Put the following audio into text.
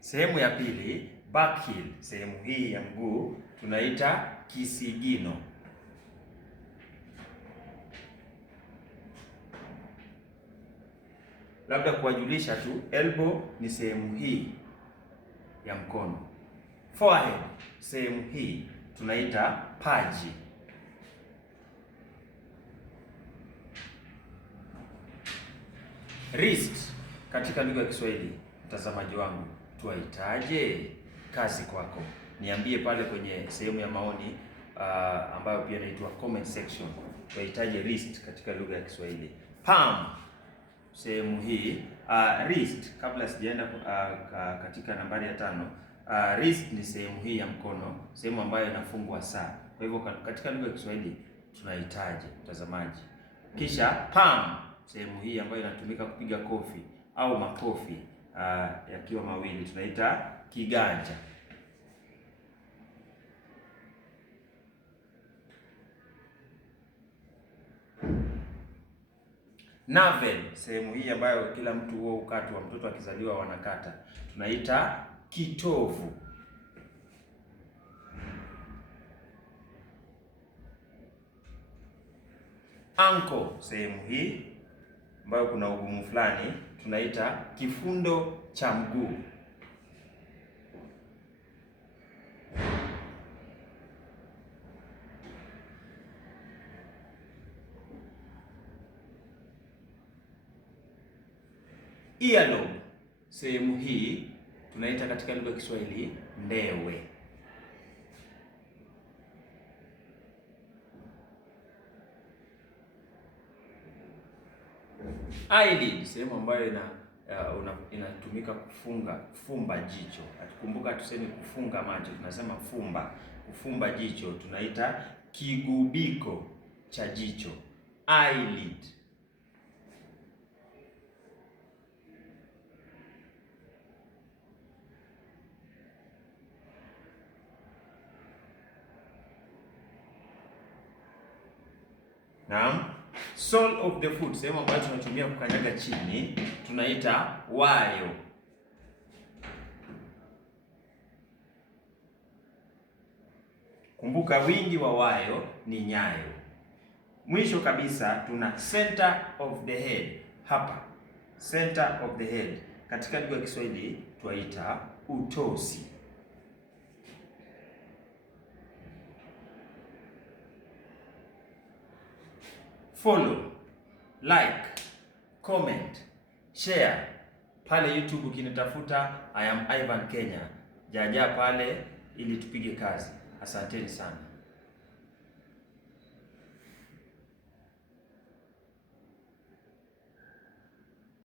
Sehemu ya pili, back heel. Sehemu hii ya mguu tunaita kisigino. Labda kuwajulisha tu, elbow ni sehemu hii ya mkono. Forehead, sehemu hii tunaita paji. Wrist katika lugha ya Kiswahili, mtazamaji wangu, tuwaitaje? Kazi kwako, niambie pale kwenye sehemu ya maoni ambayo pia inaitwa comment section. Tuwaitaje wrist katika lugha ya Kiswahili? Palm, sehemu hii wrist. Kabla sijaenda katika nambari ya 5, wrist ni sehemu hii ya mkono, sehemu ambayo inafungwa saa. Kwa hivyo katika lugha ya Kiswahili tunaitaje, mtazamaji? Kisha palm, sehemu hii ambayo inatumika kupiga kofi au makofi yakiwa mawili, tunaita kiganja. Navel, sehemu hii ambayo kila mtu huo ukatwa, mtoto akizaliwa wanakata, tunaita kitovu. Ankle, sehemu hii ambayo kuna ugumu fulani, tunaita kifundo cha mguu. Earlobe, sehemu hii tunaita katika lugha ya Kiswahili ndewe. Eyelid, sehemu ambayo inatumika kufumba jicho. Kumbuka tuseme kufunga macho, tunasema kufumba jicho, tunaita kigubiko cha jicho, eyelid. Naam. Sole of the foot, sehemu ambayo tunatumia kukanyaga chini, tunaita wayo. Kumbuka wingi wa wayo ni nyayo. Mwisho kabisa tuna center of the head. Hapa center of the head katika lugha ya Kiswahili tunaita utosi. Follow, like, comment, share. Pale YouTube ukinitafuta I am Ivan Kenya. Jaja pale ili tupige kazi. Asanteni sana.